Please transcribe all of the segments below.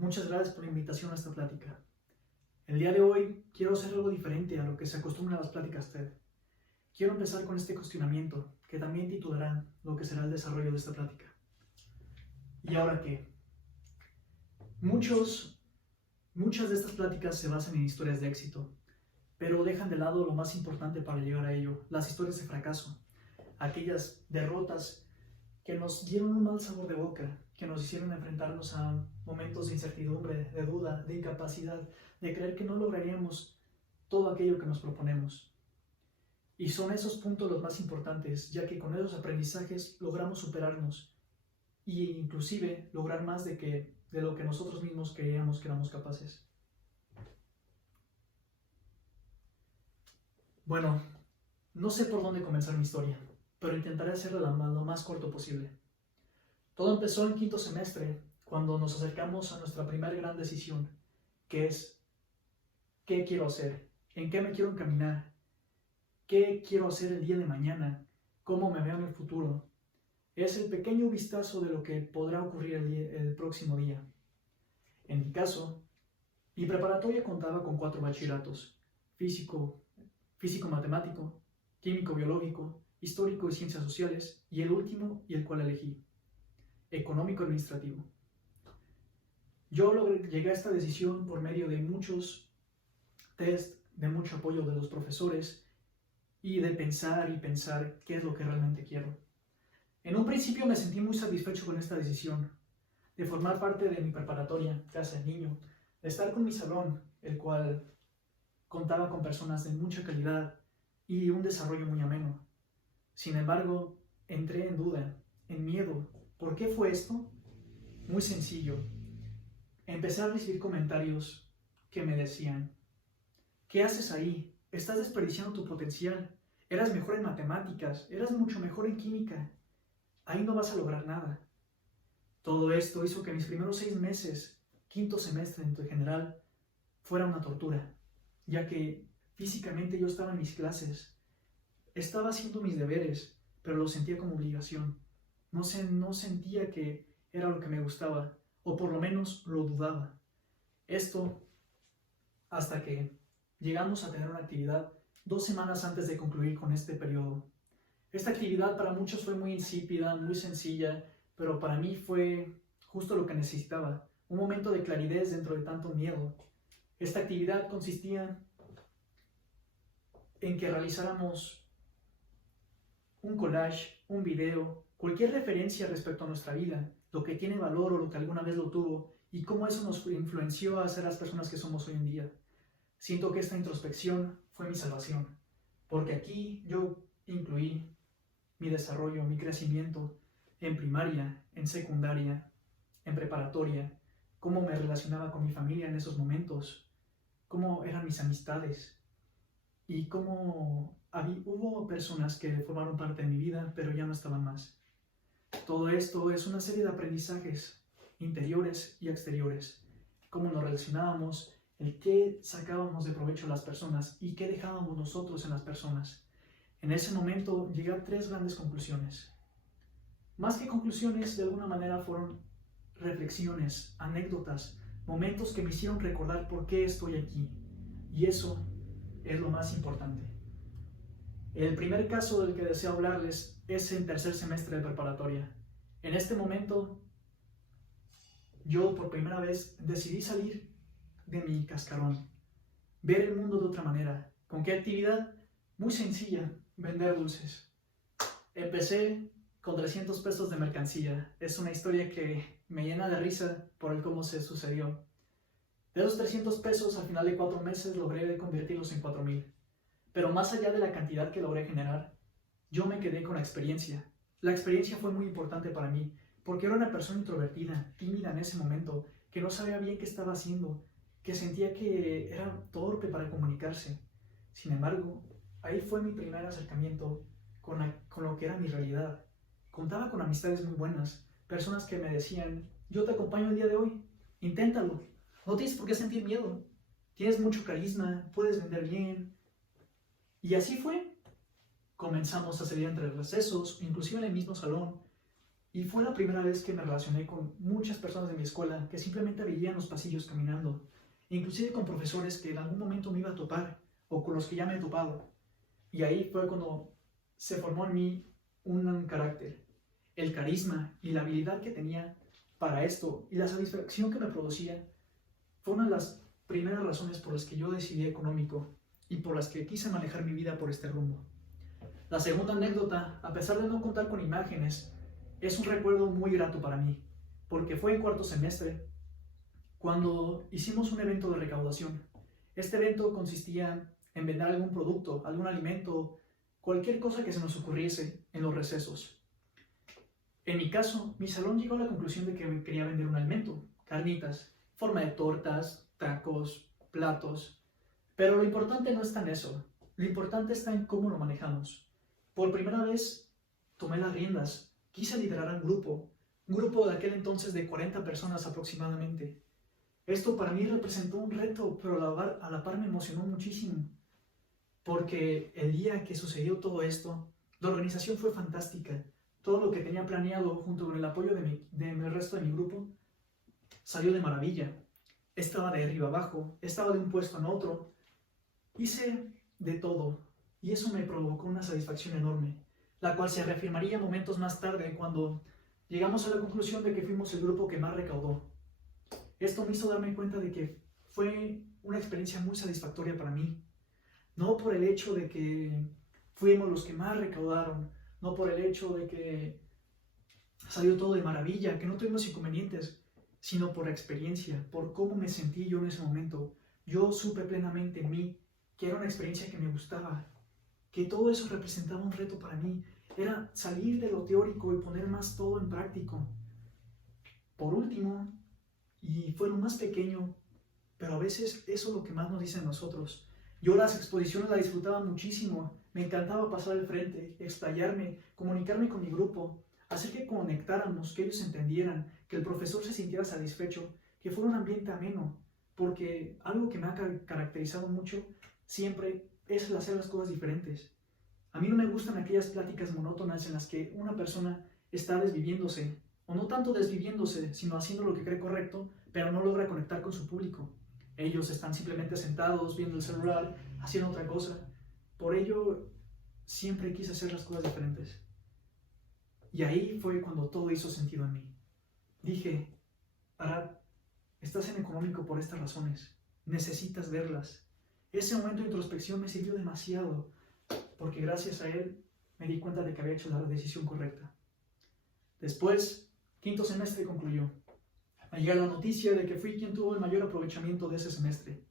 Muchas gracias por la invitación a esta plática. El día de hoy quiero hacer algo diferente a lo que se acostumbra a las pláticas TED. Quiero empezar con este cuestionamiento, que también titularán lo que será el desarrollo de esta plática. ¿Y ahora qué? Muchas de estas pláticas se basan en historias de éxito, pero dejan de lado lo más importante para llegar a ello, las historias de fracaso, aquellas derrotas que nos dieron un mal sabor de boca, que nos hicieron enfrentarnos a momentos de incertidumbre, de duda, de incapacidad, de creer que no lograríamos todo aquello que nos proponemos. Y son esos puntos los más importantes, ya que con esos aprendizajes logramos superarnos e inclusive lograr más de lo que nosotros mismos creíamos que éramos capaces. Bueno, no sé por dónde comenzar mi historia, pero intentaré hacerla lo más corto posible. Todo empezó en quinto semestre, cuando nos acercamos a nuestra primera gran decisión, que es ¿qué quiero hacer? ¿En qué me quiero encaminar? ¿Qué quiero hacer el día de mañana? ¿Cómo me veo en el futuro? Es el pequeño vistazo de lo que podrá ocurrir el próximo día. En mi caso, mi preparatoria contaba con 4 bachilleratos: físico, físico-matemático, químico-biológico, histórico y ciencias sociales, y el último y el cual elegí, económico-administrativo. Yo llegué a esta decisión por medio de muchos test, de mucho apoyo de los profesores y de pensar y pensar qué es lo que realmente quiero. En un principio me sentí muy satisfecho con esta decisión, de formar parte de mi preparatoria, casa de niño, de estar con mi salón, el cual contaba con personas de mucha calidad y un desarrollo muy ameno. Sin embargo, entré en duda, en miedo. ¿Por qué fue esto? Muy sencillo. Empecé a recibir comentarios que me decían: ¿qué haces ahí? Estás desperdiciando tu potencial. Eras mejor en matemáticas, eras mucho mejor en química. Ahí no vas a lograr nada. Todo esto hizo que mis primeros 6 meses, quinto semestre en general, fuera una tortura, ya que físicamente yo estaba en mis clases, estaba haciendo mis deberes, pero lo sentía como obligación. No sentía que era lo que me gustaba, o por lo menos lo dudaba. Esto hasta que llegamos a tener una actividad 2 semanas antes de concluir con este periodo. Esta actividad para muchos fue muy insípida, muy sencilla, pero para mí fue justo lo que necesitaba, un momento de claridad dentro de tanto miedo. Esta actividad consistía en que realizáramos un collage, un video, cualquier referencia respecto a nuestra vida, lo que tiene valor o lo que alguna vez lo tuvo, y cómo eso nos influenció a ser las personas que somos hoy en día. Siento que esta introspección fue mi salvación, porque aquí yo incluí mi desarrollo, mi crecimiento en primaria, en secundaria, en preparatoria, cómo me relacionaba con mi familia en esos momentos, cómo eran mis amistades y cómo hubo personas que formaron parte de mi vida, pero ya no estaban más. Todo esto es una serie de aprendizajes interiores y exteriores, cómo nos relacionábamos, el qué sacábamos de provecho a las personas y qué dejábamos nosotros en las personas. En ese momento llegué a 3 grandes conclusiones. Más que conclusiones, de alguna manera fueron reflexiones, anécdotas, momentos que me hicieron recordar por qué estoy aquí. Y eso es lo más importante. El primer caso del que deseo hablarles es en tercer semestre de preparatoria. En este momento, yo por primera vez decidí salir de mi cascarón, ver el mundo de otra manera. ¿Con qué actividad? Muy sencilla: vender dulces. Empecé con 300 pesos de mercancía. Es una historia que me llena de risa por el cómo se sucedió. De esos 300 pesos, al final de 4 meses, logré convertirlos en 4,000. Pero más allá de la cantidad que logré generar, yo me quedé con la experiencia. La experiencia fue muy importante para mí, porque era una persona introvertida, tímida en ese momento, que no sabía bien qué estaba haciendo, que sentía que era torpe para comunicarse. Sin embargo, ahí fue mi primer acercamiento con lo que era mi realidad. Contaba con amistades muy buenas, personas que me decían: yo te acompaño el día de hoy, inténtalo, no tienes por qué sentir miedo, tienes mucho carisma, puedes vender bien. Y así fue. Comenzamos a salir entre recesos, inclusive en el mismo salón, Y fue la primera vez que me relacioné con muchas personas de mi escuela que simplemente veían los pasillos caminando, inclusive con profesores que en algún momento me iba a topar o con los que ya me he topado. Y ahí fue cuando se formó en mí un carácter, el carisma y la habilidad que tenía para esto y la satisfacción que me producía fue una de las primeras razones por las que yo decidí económico y por las que quise manejar mi vida por este rumbo. La segunda anécdota, a pesar de no contar con imágenes, es un recuerdo muy grato para mí, porque fue en cuarto semestre cuando hicimos un evento de recaudación. Este evento consistía en vender algún producto, algún alimento, cualquier cosa que se nos ocurriese en los recesos. En mi caso, mi salón llegó a la conclusión de que quería vender un alimento, carnitas, forma de tortas, tacos, platos. Pero lo importante no está en eso, lo importante está en cómo lo manejamos. Por primera vez tomé las riendas, quise liderar a un grupo de aquel entonces de 40 personas aproximadamente. Esto para mí representó un reto, pero a la par me emocionó muchísimo, porque el día que sucedió todo esto, la organización fue fantástica. Todo lo que tenía planeado junto con el apoyo del resto de mi grupo salió de maravilla. Estaba de arriba abajo, estaba de un puesto en otro. Hice de todo y eso me provocó una satisfacción enorme, la cual se reafirmaría momentos más tarde cuando llegamos a la conclusión de que fuimos el grupo que más recaudó. Esto me hizo darme cuenta de que fue una experiencia muy satisfactoria para mí, no por el hecho de que fuimos los que más recaudaron, no por el hecho de que salió todo de maravilla, que no tuvimos inconvenientes, sino por la experiencia, por cómo me sentí yo en ese momento. Yo supe plenamente en mí que era una experiencia que me gustaba, que todo eso representaba un reto para mí. Era salir de lo teórico y poner más todo en práctico. Por último, y fue lo más pequeño, pero a veces eso es lo que más nos dicen nosotros. Yo las exposiciones las disfrutaba muchísimo, me encantaba pasar al frente, explayarme, comunicarme con mi grupo, hacer que conectáramos, que ellos entendieran, que el profesor se sintiera satisfecho, que fuera un ambiente ameno, porque algo que me ha caracterizado mucho siempre es el hacer las cosas diferentes. A mí no me gustan aquellas pláticas monótonas en las que una persona está desviviéndose, o no tanto desviviéndose, sino haciendo lo que cree correcto, pero no logra conectar con su público. Ellos están simplemente sentados, viendo el celular, haciendo otra cosa. Por ello, siempre quise hacer las cosas diferentes. Y ahí fue cuando todo hizo sentido en mí. Dije, Arad, estás en económico por estas razones. Necesitas verlas. Ese momento de introspección me sirvió demasiado, porque gracias a él me di cuenta de que había hecho la decisión correcta. Después, quinto semestre concluyó. Me llega la noticia de que fui quien tuvo el mayor aprovechamiento de ese semestre.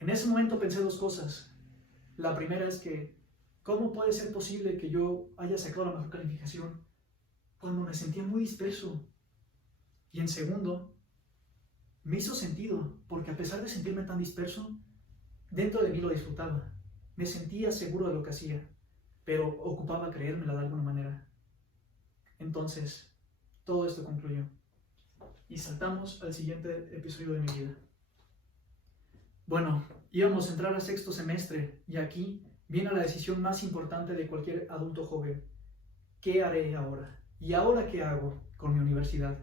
En ese momento pensé dos cosas. La primera es que, ¿cómo puede ser posible que yo haya sacado la mejor calificación cuando me sentía muy disperso? Y en segundo, me hizo sentido, porque a pesar de sentirme tan disperso, dentro de mí lo disfrutaba. Me sentía seguro de lo que hacía, pero ocupaba creérmela de alguna manera. Entonces, todo esto concluyó. Y saltamos al siguiente episodio de mi vida. Bueno, íbamos a entrar a sexto semestre y aquí viene la decisión más importante de cualquier adulto joven. ¿Qué haré ahora? ¿Y ahora qué hago con mi universidad?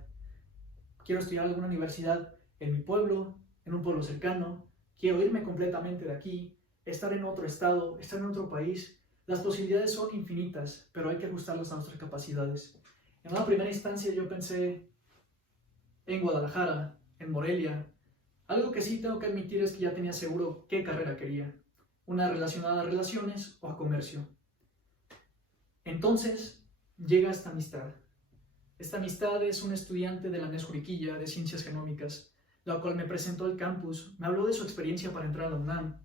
Quiero estudiar en alguna universidad en mi pueblo, en un pueblo cercano. Quiero irme completamente de aquí, estar en otro estado, estar en otro país. Las posibilidades son infinitas, pero hay que ajustarlas a nuestras capacidades. En una primera instancia yo pensé en Guadalajara, en Morelia. Algo que sí tengo que admitir es que ya tenía seguro qué carrera quería. Una relacionada a relaciones o a comercio. Entonces llega esta amistad. Esta amistad es un estudiante de la UNES Juriquilla de Ciencias Genómicas, la cual me presentó al campus, me habló de su experiencia para entrar a la UNAM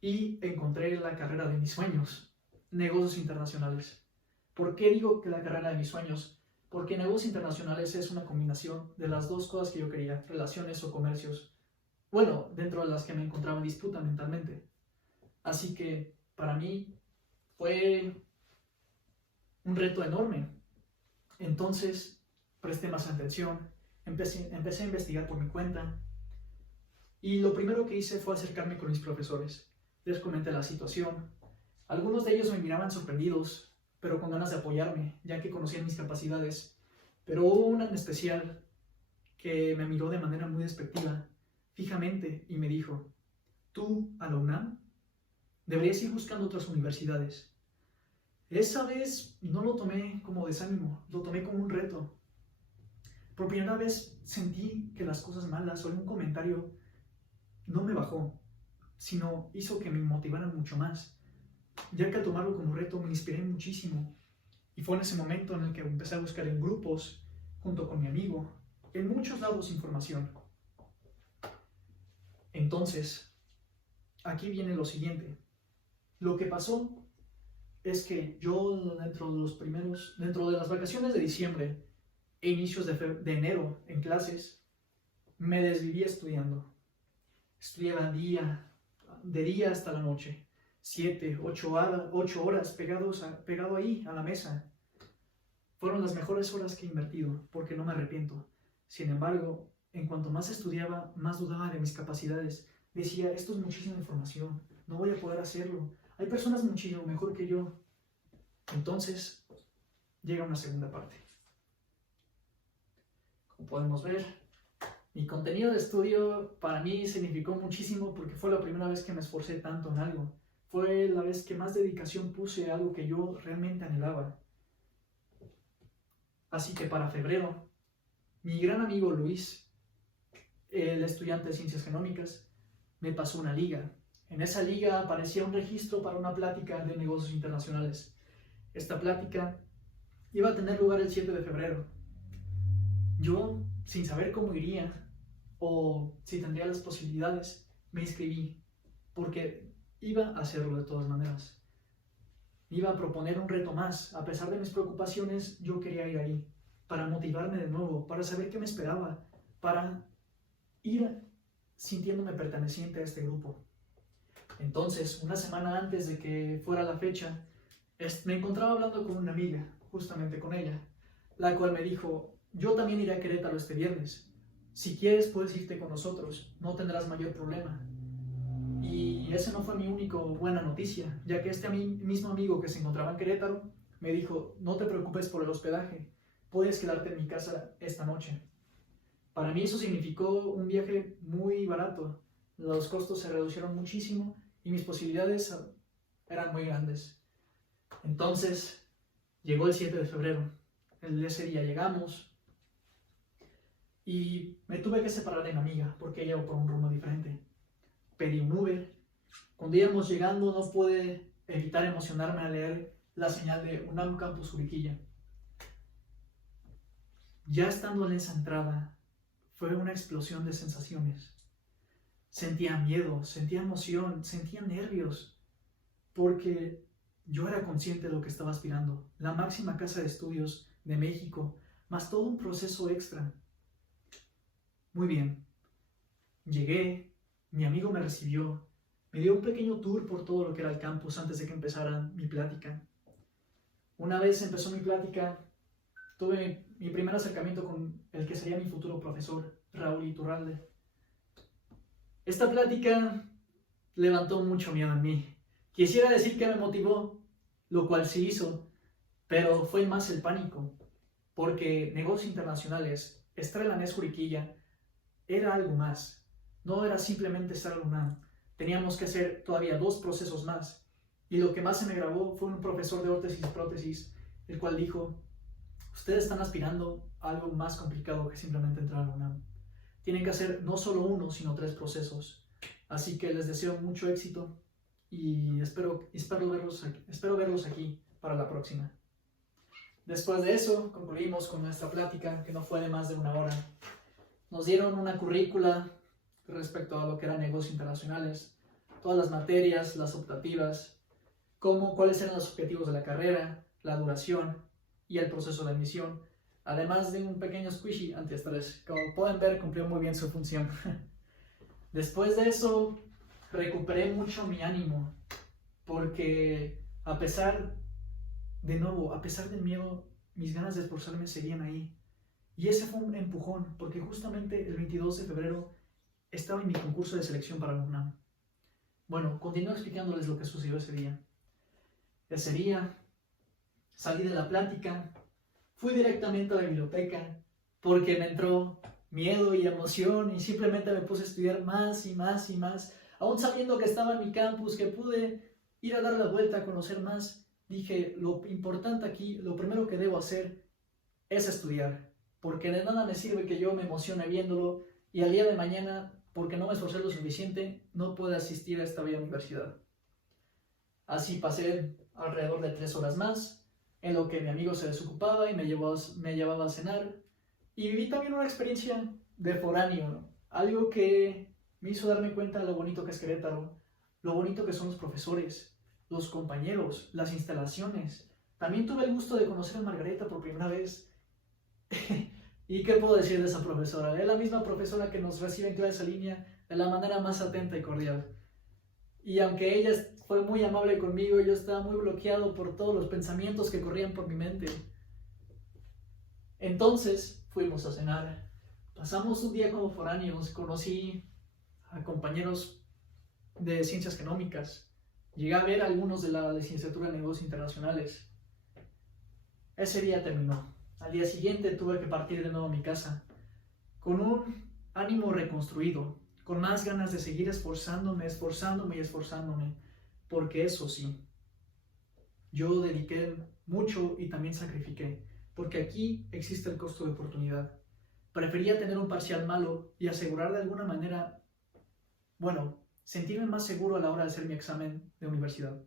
y encontré la carrera de mis sueños, negocios internacionales. ¿Por qué digo que la carrera de mis sueños? Porque negocios internacionales es una combinación de las dos cosas que yo quería, relaciones o comercios. Bueno, dentro de las que me encontraba en disputa mentalmente. Así que para mí fue un reto enorme. Entonces presté más atención, empecé a investigar por mi cuenta y lo primero que hice fue acercarme con mis profesores. Les comenté la situación. Algunos de ellos me miraban sorprendidos, pero con ganas de apoyarme, ya que conocían mis capacidades. Pero hubo una en especial que me miró de manera muy despectiva, fijamente, y me dijo: tú, a la UNAM, deberías ir buscando otras universidades. Esa vez no lo tomé como desánimo, lo tomé como un reto. Por primera vez sentí que las cosas malas o algún comentario no me bajó, sino hizo que me motivaran mucho más, ya que al tomarlo como reto me inspiré muchísimo. Y fue en ese momento en el que empecé a buscar en grupos, junto con mi amigo, en muchos lados información. Entonces, aquí viene lo siguiente. Lo que pasó es que yo dentro de las vacaciones de diciembre e inicios de enero en clases, me desviví estudiando. Estudiaba de día hasta la noche, 7, 8 horas pegado ahí a la mesa. Fueron las mejores horas que he invertido, porque no me arrepiento. Sin embargo, en cuanto más estudiaba, más dudaba de mis capacidades. Decía, esto es muchísima información, no voy a poder hacerlo. Hay personas muchísimo mejor que yo. Entonces, llega una segunda parte. Como podemos ver, mi contenido de estudio para mí significó muchísimo porque fue la primera vez que me esforcé tanto en algo. Fue la vez que más dedicación puse a algo que yo realmente anhelaba. Así que para febrero, mi gran amigo Luis, el estudiante de Ciencias Genómicas, me pasó una liga. En esa liga aparecía un registro para una plática de negocios internacionales. Esta plática iba a tener lugar el 7 de febrero. Yo, sin saber cómo iría o si tendría las posibilidades, me inscribí porque iba a hacerlo de todas maneras. Iba a proponer un reto más. A pesar de mis preocupaciones, yo quería ir ahí para motivarme de nuevo, para saber qué me esperaba, para ir sintiéndome perteneciente a este grupo. Entonces, una semana antes de que fuera la fecha, me encontraba hablando con una amiga, justamente con ella, la cual me dijo: yo también iré a Querétaro este viernes. Si quieres, puedes irte con nosotros, no tendrás mayor problema. Y esa no fue mi única buena noticia, ya que este mismo amigo que se encontraba en Querétaro me dijo: no te preocupes por el hospedaje, puedes quedarte en mi casa esta noche. Para mí eso significó un viaje muy barato, los costos se reducieron muchísimo y mis posibilidades eran muy grandes. Entonces, llegó el 7 de febrero, ese día llegamos y me tuve que separar de mi amiga porque ella iba por un rumbo diferente. Pedí un Uber. Cuando íbamos llegando no pude evitar emocionarme al leer la señal de UNAM Campus Juriquilla. Ya estando en esa entrada, fue una explosión de sensaciones. Sentía miedo, sentía emoción, sentía nervios, porque yo era consciente de lo que estaba aspirando, la máxima casa de estudios de México, más todo un proceso extra. Muy bien, llegué, mi amigo me recibió, me dio un pequeño tour por todo lo que era el campus antes de que empezara mi plática. Una vez empezó mi plática, tuve mi primer acercamiento con el que sería mi futuro profesor, Raúl Iturralde. Esta plática levantó mucho miedo en mí. Quisiera decir que me motivó, lo cual sí hizo, pero fue más el pánico, porque negocios internacionales, estar en la NES Juriquilla, era algo más. No era simplemente estar en la UNAM. Teníamos que hacer todavía 2 procesos más. Y lo que más se me grabó fue un profesor de órtesis y prótesis, el cual dijo: ustedes están aspirando a algo más complicado que simplemente entrar a la UNAM. Tienen que hacer no solo 1, sino 3 procesos. Así que les deseo mucho éxito y espero verlos aquí para la próxima. Después de eso, concluimos con nuestra plática, que no fue de más de 1 hora. Nos dieron una currícula respecto a lo que eran negocios internacionales, todas las materias, las optativas, cuáles eran los objetivos de la carrera, la duración y el proceso de admisión, además de un pequeño squishy antiestrés. Como pueden ver, cumplió muy bien su función. Después de eso, recuperé mucho mi ánimo, porque a pesar del miedo, mis ganas de esforzarme seguían ahí. Y ese fue un empujón, porque justamente el 22 de febrero estaba en mi concurso de selección para la UNAM. Bueno, continúo explicándoles lo que sucedió ese día. Ese día Salí de la plática, fui directamente a la biblioteca porque me entró miedo y emoción y simplemente me puse a estudiar más y más y más. Aún sabiendo que estaba en mi campus, que pude ir a dar la vuelta, a conocer más, dije, lo importante aquí, lo primero que debo hacer es estudiar, porque de nada me sirve que yo me emocione viéndolo y al día de mañana, porque no me esforcé lo suficiente, no pueda asistir a esta bella universidad. Así pasé alrededor de 3 horas más, en lo que mi amigo se desocupaba y me llevaba a cenar. Y viví también una experiencia de foráneo, ¿no? Algo que me hizo darme cuenta de lo bonito que es Querétaro, lo bonito que son los profesores, los compañeros, las instalaciones. También tuve el gusto de conocer a Margareta por primera vez. ¿Y qué puedo decir de esa profesora? Es la misma profesora que nos recibe en clase en línea de la manera más atenta y cordial. Y aunque ella fue muy amable conmigo, yo estaba muy bloqueado por todos los pensamientos que corrían por mi mente. Entonces fuimos a cenar. Pasamos un día como foráneos. Conocí a compañeros de ciencias genómicas. Llegué a ver a algunos de la licenciatura en negocios internacionales. Ese día terminó. Al día siguiente tuve que partir de nuevo a mi casa, con un ánimo reconstruido, con más ganas de seguir esforzándome, porque eso sí, yo dediqué mucho y también sacrifiqué, porque aquí existe el costo de oportunidad. Prefería tener un parcial malo y asegurar de alguna manera, sentirme más seguro a la hora de hacer mi examen de universidad.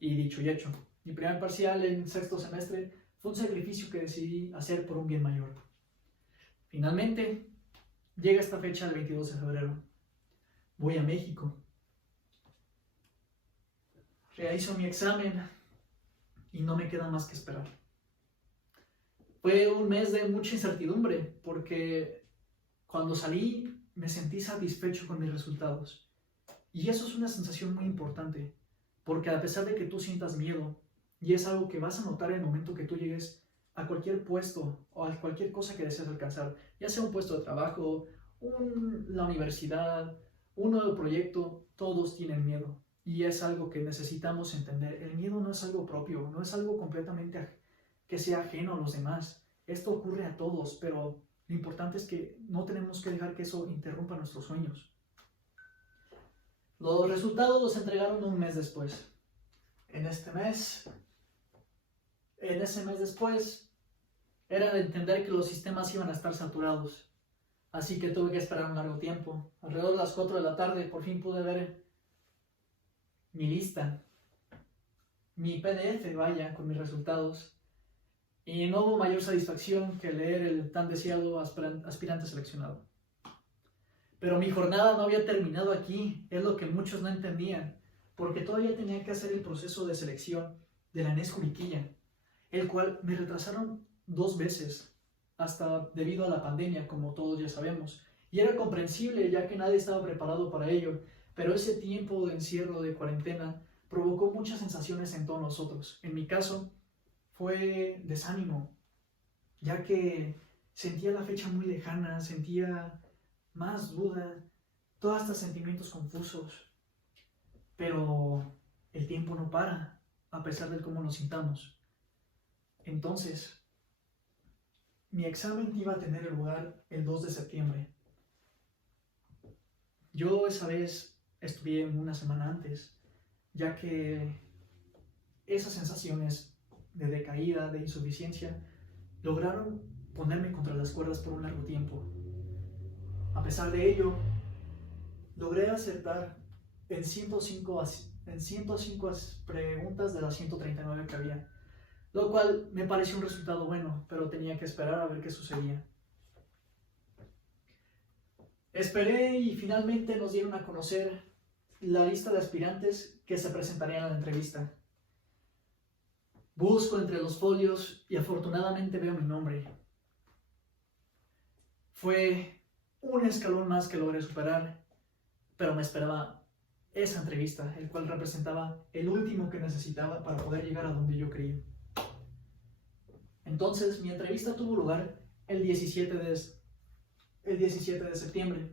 Y dicho y hecho, mi primer parcial en sexto semestre fue un sacrificio que decidí hacer por un bien mayor. Finalmente, llega esta fecha del 22 de febrero. Voy a México. Realizo mi examen y no me queda más que esperar. Fue un mes de mucha incertidumbre porque cuando salí me sentí satisfecho con mis resultados. Y eso es una sensación muy importante, porque a pesar de que tú sientas miedo, y es algo que vas a notar en el momento que tú llegues a cualquier puesto o a cualquier cosa que deseas alcanzar, ya sea un puesto de trabajo, la universidad, un nuevo proyecto, todos tienen miedo. Y es algo que necesitamos entender. El miedo no es algo propio, no es algo completamente que sea ajeno a los demás. Esto ocurre a todos, pero lo importante es que no tenemos que dejar que eso interrumpa nuestros sueños. Los resultados los entregaron un mes después. En ese mes después, era de entender que los sistemas iban a estar saturados. Así que tuve que esperar un largo tiempo. Alrededor de las 4 de la tarde por fin pude ver mi lista, mi PDF, con mis resultados. Y no hubo mayor satisfacción que leer el tan deseado aspirante seleccionado. Pero mi jornada no había terminado aquí, es lo que muchos no entendían, porque todavía tenía que hacer el proceso de selección de la NES Juriquilla, el cual me retrasaron 2 veces, hasta debido a la pandemia, como todos ya sabemos. Y era comprensible, ya que nadie estaba preparado para ello, pero ese tiempo de encierro, de cuarentena, provocó muchas sensaciones en todos nosotros. En mi caso, fue desánimo, ya que sentía la fecha muy lejana, sentía más duda, todos estos sentimientos confusos. Pero el tiempo no para, a pesar de cómo nos sintamos. Entonces, mi examen iba a tener lugar el 2 de septiembre. Yo esa vez estudié una semana antes, ya que esas sensaciones de decaída, de insuficiencia, lograron ponerme contra las cuerdas por un largo tiempo. A pesar de ello, logré acertar en 105 preguntas de las 139 que había, lo cual me pareció un resultado bueno, pero tenía que esperar a ver qué sucedía. Esperé y finalmente nos dieron a conocer la lista de aspirantes que se presentarían a la entrevista. Busco entre los folios y afortunadamente veo mi nombre. Fue un escalón más que logré superar, pero me esperaba esa entrevista, el cual representaba el último que necesitaba para poder llegar a donde yo creía. Entonces, mi entrevista tuvo lugar el 17 de septiembre.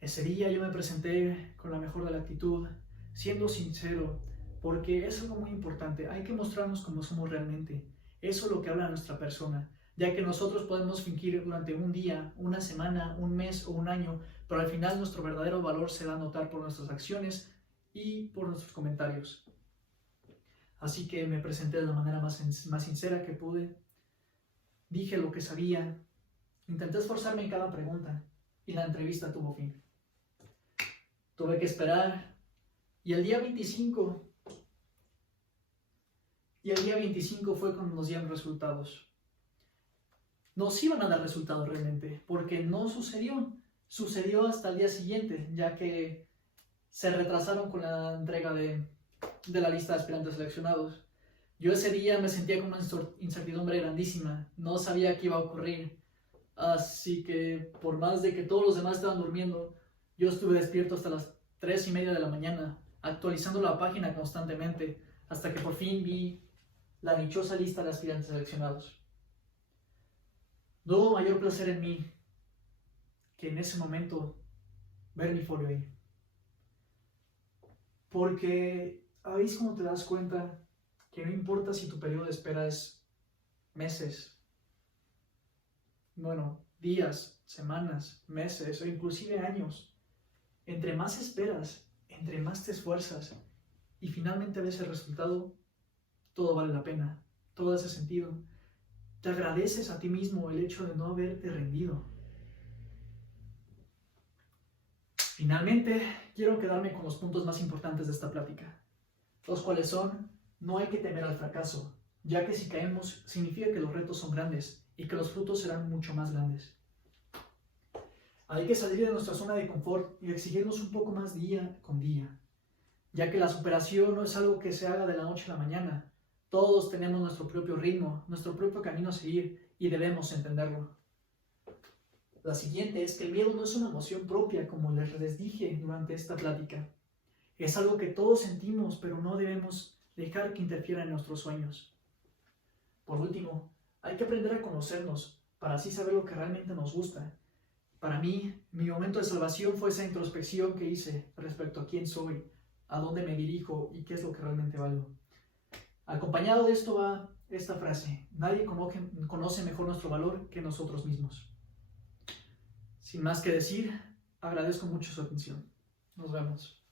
Ese día yo me presenté con la mejor de la actitud, siendo sincero, porque es algo muy importante. Hay que mostrarnos como somos realmente. Eso es lo que habla nuestra persona, ya que nosotros podemos fingir durante un día, una semana, un mes o un año, pero al final nuestro verdadero valor se da a notar por nuestras acciones y por nuestros comentarios. Así que me presenté de la manera más sincera que pude. Dije lo que sabía. Intenté esforzarme en cada pregunta y la entrevista tuvo fin. Tuve que esperar y el día 25 fue cuando nos dieron resultados. Nos iban a dar resultados realmente, porque no sucedió. Sucedió hasta el día siguiente, ya que se retrasaron con la entrega de la lista de aspirantes seleccionados. Yo ese día me sentía con una incertidumbre grandísima, no sabía qué iba a ocurrir, así que por más de que todos los demás estaban durmiendo, yo estuve despierto hasta las 3:30 de la mañana, actualizando la página constantemente, hasta que por fin vi la dichosa lista de aspirantes seleccionados. No hubo mayor placer en mí que en ese momento ver mi folio ahí. Porque ahí es cuando te das cuenta que no importa si tu periodo de espera es meses, días, semanas, meses o inclusive años. Entre más esperas, entre más te esfuerzas y finalmente ves el resultado, todo vale la pena, todo hace sentido. Te agradeces a ti mismo el hecho de no haberte rendido. Finalmente, quiero quedarme con los puntos más importantes de esta plática, los cuales son: no hay que temer al fracaso, ya que si caemos significa que los retos son grandes y que los frutos serán mucho más grandes. Hay que salir de nuestra zona de confort y exigirnos un poco más día con día, ya que la superación no es algo que se haga de la noche a la mañana. Todos tenemos nuestro propio ritmo, nuestro propio camino a seguir y debemos entenderlo. La siguiente es que el miedo no es una emoción propia, como les dije durante esta plática. Es algo que todos sentimos, pero no debemos dejar que interfiera en nuestros sueños. Por último, hay que aprender a conocernos para así saber lo que realmente nos gusta. Para mí, mi momento de salvación fue esa introspección que hice respecto a quién soy, a dónde me dirijo y qué es lo que realmente valgo. Acompañado de esto va esta frase: nadie conoce mejor nuestro valor que nosotros mismos. Sin más que decir, agradezco mucho su atención. Nos vemos.